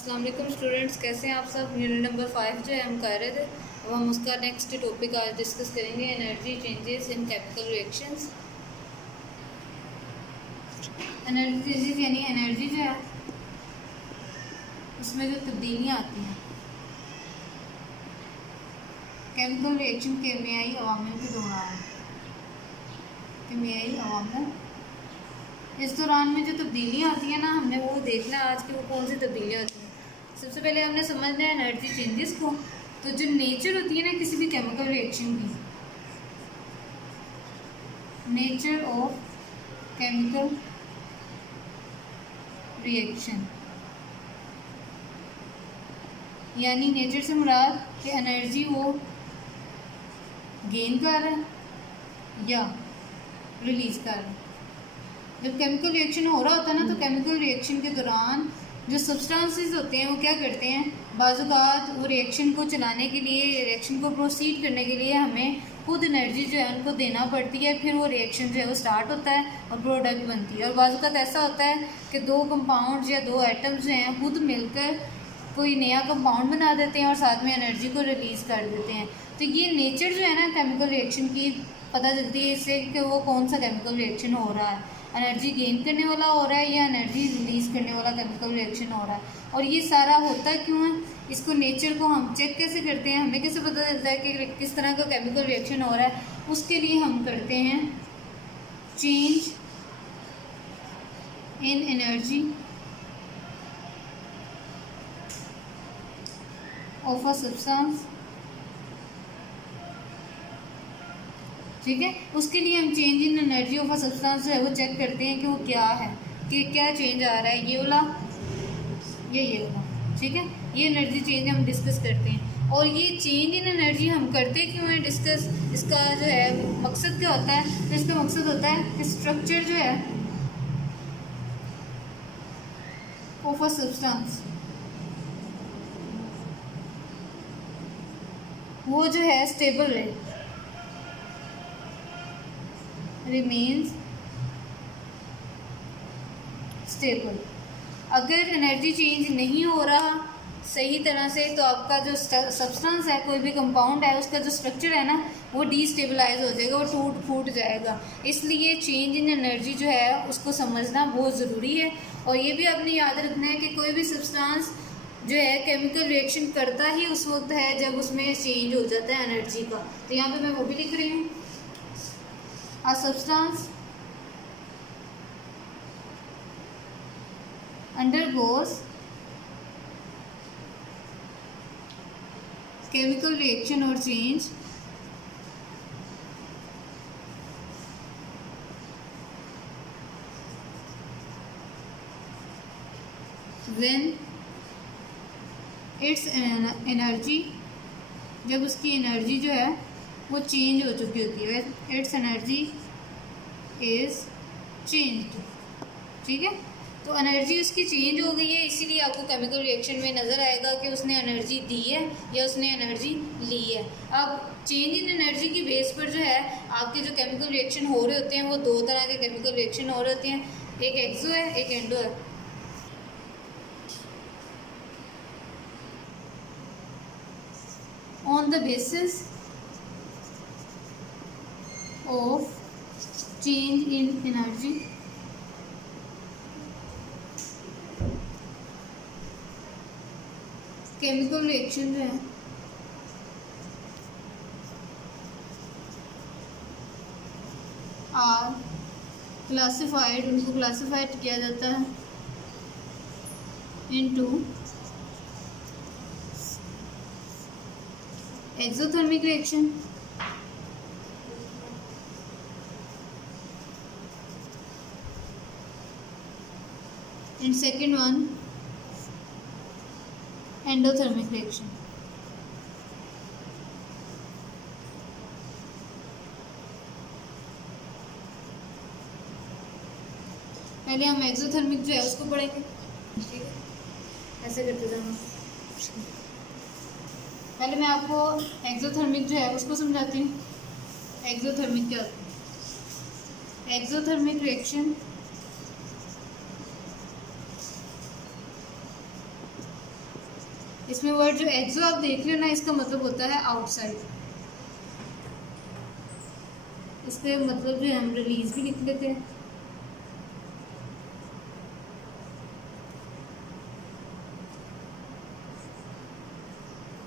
अस्सलाम वालेकुम स्टूडेंट्स, कैसे हैं आप सब। यूनिट नंबर 5 जो है हम कर रहे थे, अब हम उसका नेक्स्ट टॉपिक आज डिस्कस करेंगे, energy changes in chemical reactions. Energy changes यानी एनर्जी जो है उसमें जो तब्दीलियाँ आती हैं केमिकल रिएक्शन केमियाई अवामिल के दौरान। केमियाई अवामिल इस दौरान में जो तब्दीलियाँ आती हैं ना, हमने वो देखना है आज की वो कौन सी तब्दीलियाँ होती हैं। सबसे पहले हमने समझना है एनर्जी चेंजेस को। तो जो नेचर होती है ना किसी भी केमिकल रिएक्शन की, नेचर ऑफ केमिकल रिएक्शन यानी नेचर से मुराद कि एनर्जी वो गेन कर रहा है या रिलीज कर रहा है। जब केमिकल रिएक्शन हो रहा होता है ना, तो केमिकल रिएक्शन के दौरान जो सब्सटेंसेस होते हैं वो क्या करते हैं, बाज़-औक़ात वो रिएक्शन को चलाने के लिए, रिएक्शन को प्रोसीड करने के लिए हमें खुद एनर्जी जो है उनको देना पड़ती है। फिर वो रिएक्शन जो है वो स्टार्ट होता है और प्रोडक्ट बनती है। और बाज़-औक़ात ऐसा होता है कि दो कंपाउंड्स या दो एटम्स जो हैं खुद मिलकर कोई नया कंपाउंड बना देते हैं और साथ में एनर्जी को रिलीज़ कर देते हैं। तो ये नेचर जो है ना केमिकल रिएक्शन की पता चलती है इससे कि वो कौन सा केमिकल रिएक्शन हो रहा है, एनर्जी गेन करने वाला हो रहा है या एनर्जी रिलीज़ करने वाला केमिकल रिएक्शन हो रहा है। और ये सारा होता क्यों है, इसको नेचर को हम चेक कैसे करते हैं, हमें कैसे पता चलता है कि किस तरह का केमिकल रिएक्शन हो रहा है। उसके लिए हम करते हैं change in energy of a substance. ठीक है, उसके लिए हम change in energy of a substance जो है वो चेक करते हैं कि वो क्या है, कि क्या चेंज आ रहा है, ये वाला या ये वाला। ठीक है, ये एनर्जी चेंज हम डिस्कस करते हैं। और ये चेंज इन एनर्जी हम करते क्यों हैं डिस्कस, इसका जो है मकसद क्या होता है। तो इसका मकसद होता है कि स्ट्रक्चर जो है ऑफ अ सब्सटेंस वो जो है स्टेबल है, रिमेन्स स्टेबल। अगर एनर्जी चेंज नहीं हो रहा सही तरह से, तो आपका जो सब्सटेंस है, कोई भी कंपाउंड है, उसका जो स्ट्रक्चर है ना वो डीस्टेबलाइज हो जाएगा, वो टूट फूट जाएगा। इसलिए चेंज इन एनर्जी जो है उसको समझना बहुत ज़रूरी है। और ये भी आपने याद रखना है कि कोई भी सब्सटेंस जो है केमिकल रिएक्शन करता ही उस वक्त है जब उसमें चेंज हो जाता है एनर्जी का। तो यहाँ पे मैं वो भी लिख रही हूँ, a substance undergoes chemical reaction or change when its energy, जब उसकी एनर्जी जो है वो चेंज हो चुकी होती है, इट्स एनर्जी इज़ चेंज्ड। ठीक है, तो एनर्जी उसकी चेंज हो गई है, इसीलिए आपको केमिकल रिएक्शन में नज़र आएगा कि उसने एनर्जी दी है या उसने एनर्जी ली है। अब चेंज इन एनर्जी की बेस पर जो है आपके जो केमिकल रिएक्शन हो रहे होते हैं वो दो तरह के केमिकल रिएक्शन हो रहे होते हैं, एक एक्सो है, एक एंडो है। On the basis of change in energy chemical reaction जो है आर क्लासिफाइड, उनको क्लासिफाइड किया जाता है into exothermic reaction and second one endothermic reaction। पहले हम एक्सोथर्मिक जो है उसको पढ़ेंगे। ठीक है, ऐसे करते जाना। पहले मैं आपको एक्सोथर्मिक जो है उसको समझाती हूँ। एक्सोथर्मिक क्या होता है। एक्सोथर्मिक रिएक्शन इसमें वर्ड जो एक्सो आप देख रहे हो ना, इसका मतलब होता है आउटसाइड। इसके मतलब जो है हम रिलीज भी लिख लेते हैं।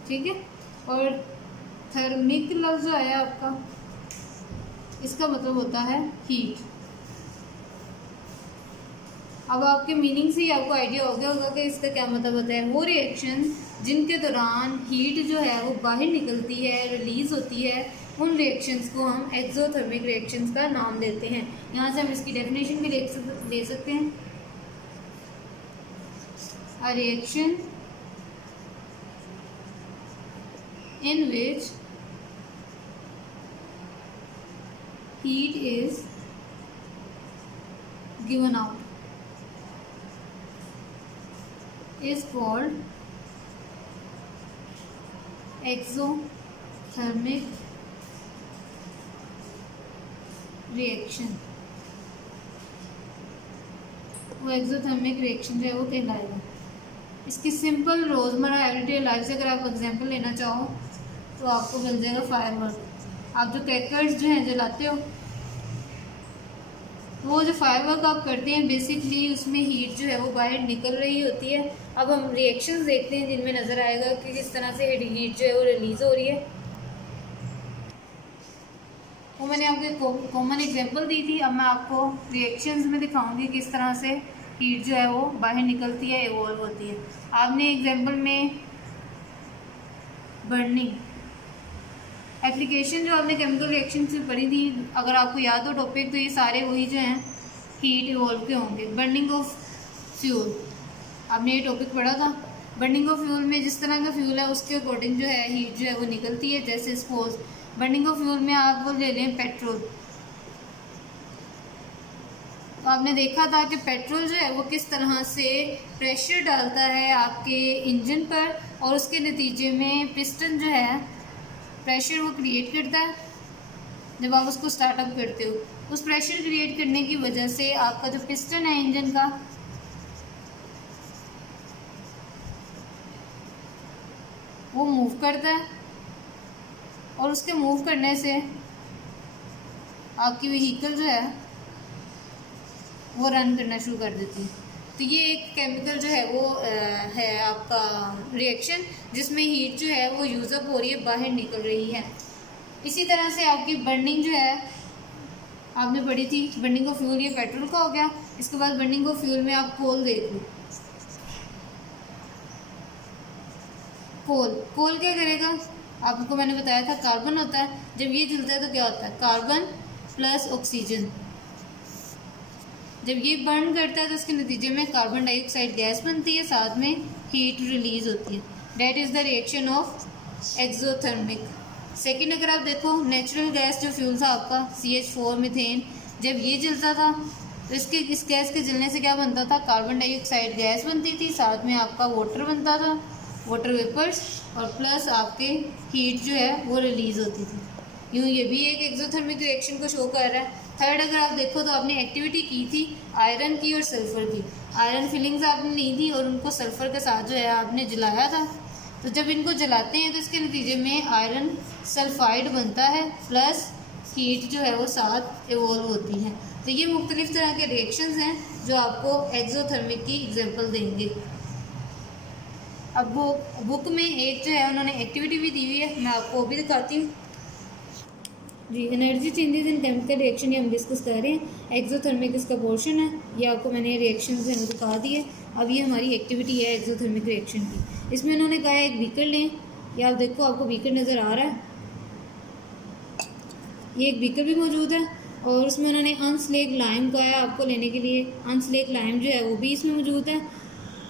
ठीक है। और थर्मिक लफ्ज जो आया आपका, इसका मतलब होता है हीट। अब आपके मीनिंग से ही आपको आइडिया हो गया होगा कि इसका क्या मतलब होता है। वो रिएक्शन जिनके दौरान हीट जो है वो बाहर निकलती है, रिलीज होती है, उन रिएक्शंस को हम एक्सोथर्मिक रिएक्शंस का नाम देते हैं। यहाँ से हम इसकी डेफिनेशन भी ले सकते हैं। A reaction in which heat is given out is called exothermic reaction। वो एक्सोथर्मिक रिएक्शन जो है वो कहलाएगा। इसकी सिंपल रोज़मर्रा एवरीडे लाइफ से अगर आप एग्जांपल लेना चाहो तो आपको मिल जाएगा फायरवर्क। आप जो क्रैकर्स जो हैं जलाते हो, वो जो फायरवर्क आप करते हैं बेसिकली उसमें हीट जो है वो बाहर निकल रही होती है। अब हम रिएक्शंस देखते हैं जिनमें नज़र आएगा कि किस तरह से हीट जो है वो रिलीज़ हो रही है। वो मैंने आपको कॉमन एग्जांपल दी थी। अब मैं आपको रिएक्शंस में दिखाऊंगी किस तरह से हीट जो है वो बाहर निकलती है, इवॉल्व होती है। आपने एग्जांपल में बर्निंग एप्लीकेशन जो आपने केमिकल रिएक्शन से पढ़ी थी, अगर आपको याद हो टॉपिक, तो ये सारे वही जो हैं हीट इवॉल्व के होंगे। बर्निंग ऑफ फ्यूल, आपने ये टॉपिक पढ़ा था। बर्निंग ऑफ फ्यूल में जिस तरह का फ्यूल है उसके अकॉर्डिंग जो है हीट जो है वो निकलती है। जैसे सपोज बर्निंग ऑफ फ्यूल में आप वो ले लें पेट्रोल, तो आपने देखा था कि पेट्रोल जो है वो किस तरह से प्रेशर डालता है आपके इंजन पर, और उसके नतीजे में पिस्टन जो है प्रेशर वो क्रिएट करता है। जब आप उसको स्टार्टअप करते हो, उस प्रेशर क्रिएट करने की वजह से आपका जो पिस्टन है इंजन का, वो मूव करता है, और उसके मूव करने से आपकी व्हीकल जो है वो रन करना शुरू कर देती है। तो ये एक केमिकल जो है वो है आपका रिएक्शन जिसमें हीट जो है वो यूज़अप हो रही है, बाहर निकल रही है। इसी तरह से आपकी बर्निंग जो है आपने पढ़ी थी, बर्निंग ऑफ फ्यूल, ये पेट्रोल का हो गया। इसके बाद बर्निंग ऑफ फ्यूल में आप कोल देख लो। कोल क्या करेगा, आपको मैंने बताया था कार्बन होता है। जब ये जलता है तो क्या होता है, कार्बन प्लस ऑक्सीजन। जब ये बर्न करता है तो उसके नतीजे में कार्बन डाइऑक्साइड गैस बनती है, साथ में हीट रिलीज होती है। That is the reaction of exothermic. Second अगर आप देखो, नेचुरल गैस जो फ्यूल था आपका CH4 मीथेन, जब ये जलता था तो इस गैस के जलने से क्या बनता था, कार्बन डाइऑक्साइड गैस बनती थी, साथ में आपका वाटर बनता था, वाटर वेपर्स, और प्लस आपके हीट जो है वो रिलीज़ होती थी। यूँ ये भी एक एक्सोथर्मिक रिएक्शन को शो कर रहा है। थर्ड अगर आप देखो तो आपने एक्टिविटी की थी आयरन की और सल्फ़र की। आयरन फिलिंग्स आपने ली थी और उनको सल्फ़र के साथ जो है आपने जलाया था। तो जब इनको जलाते हैं तो इसके नतीजे में आयरन सल्फाइड बनता है, प्लस हीट जो है वो साथ इवॉल्व होती है। तो ये मुख्तलिफ़ तरह के रिएक्शंस हैं जो आपको एक्सोथर्मिक की एग्जांपल देंगे। अब वो बुक में एक जो है उन्होंने एक्टिविटी भी दी हुई है, मैं आपको वो भी दिखाती हूँ जी। Energy changes in chemical reaction ये हम डिस्कस कर रहे हैं। एक्सोथर्मिक इसका पोर्शन है, ये आपको मैंने रिएक्शन से दिखा दिए। अब ये हमारी एक्टिविटी है एक्सोथर्मिक रिएक्शन की। इसमें उन्होंने कहा है एक बीकर लें, या आप देखो आपको बीकर नज़र आ रहा है, ये एक बीकर भी मौजूद है, और उसमें उन्होंने अनस्लेक लाइम कहा है आपको लेने के लिए। अनस्लेक लाइम जो है वो भी इसमें मौजूद है।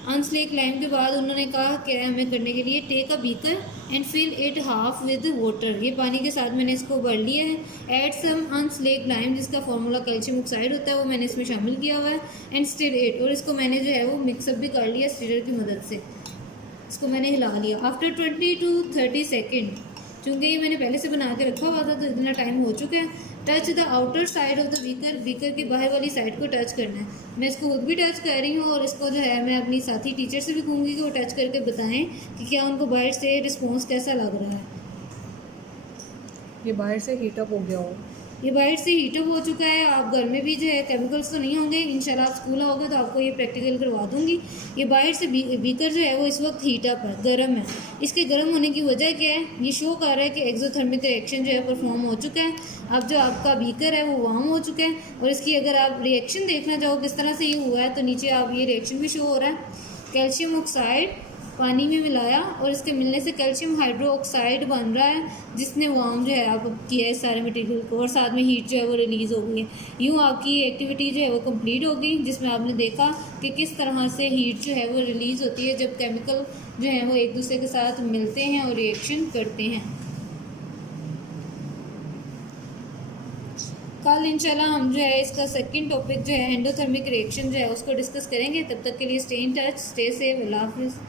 अनस्लेक लाइम के बाद उन्होंने कहा कि हमें करने के लिए take a beaker and fill it half with water. ये पानी के साथ मैंने इसको भर लिया है। ऐड सम अनस्लेक लाइम, जिसका फार्मूला कैल्शियम ऑक्साइड होता है, वो मैंने इसमें शामिल किया हुआ है। एंड स्टिर इट, और इसको मैंने जो है वो मिक्सअप भी कर लिया स्टिरर की मदद से, इसको मैंने हिला लिया। आफ्टर 20 to 30 सेकेंड चूँकि ये मैंने पहले से बना के रखा हुआ था तो इतना टाइम हो चुका है। Touch the outer side of the beaker, beaker की बाहर वाली साइड को टच करना है। मैं इसको खुद भी टच कर रही हूँ और इसको जो है मैं अपनी साथी टीचर से भी कहूँगी कि वो टच करके बताएं कि क्या उनको बाहर से रिस्पॉन्स कैसा लग रहा है। ये बाहर से हीटअप हो गया हो, ये बाहर से हीटअप हो चुका है। आप घर में भी जो है केमिकल्स तो नहीं होंगे, इंशाल्लाह आप स्कूल आओगे तो आपको ये प्रैक्टिकल करवा दूंगी। ये बाहर से बीकर जो है वो इस वक्त हीटअप है, गर्म है। इसके गर्म होने की वजह क्या है, ये शो कर रहा है कि एक्सोथर्मिक रिएक्शन जो है परफॉर्म हो चुका है। अब जो आपका बीकर है वो वार्म हो चुका है और इसकी अगर आप रिएक्शन देखना चाहो किस तरह से ये हुआ है तो नीचे आप ये रिएक्शन भी शो हो रहा है। कैल्शियम ऑक्साइड पानी में मिलाया और इसके मिलने से कैल्शियम हाइड्रोक्साइड बन रहा है, जिसने वार्म जो है आप किया है सारे मटेरियल को और साथ में हीट जो है वो रिलीज़ हो गई है। यूँ आपकी एक्टिविटी जो है वो कंप्लीट हो गई, जिसमें आपने देखा कि किस तरह से हीट जो है वो रिलीज़ होती है जब केमिकल जो है वो एक दूसरे के साथ मिलते हैं और रिएक्शन करते हैं। कल इंशाल्लाह हम जो है इसका सेकंड टॉपिक जो है एंडोथर्मिक रिएक्शन जो है उसको डिस्कस करेंगे। तब तक के लिए stay in touch, stay safe, अल्लाह हाफिज़।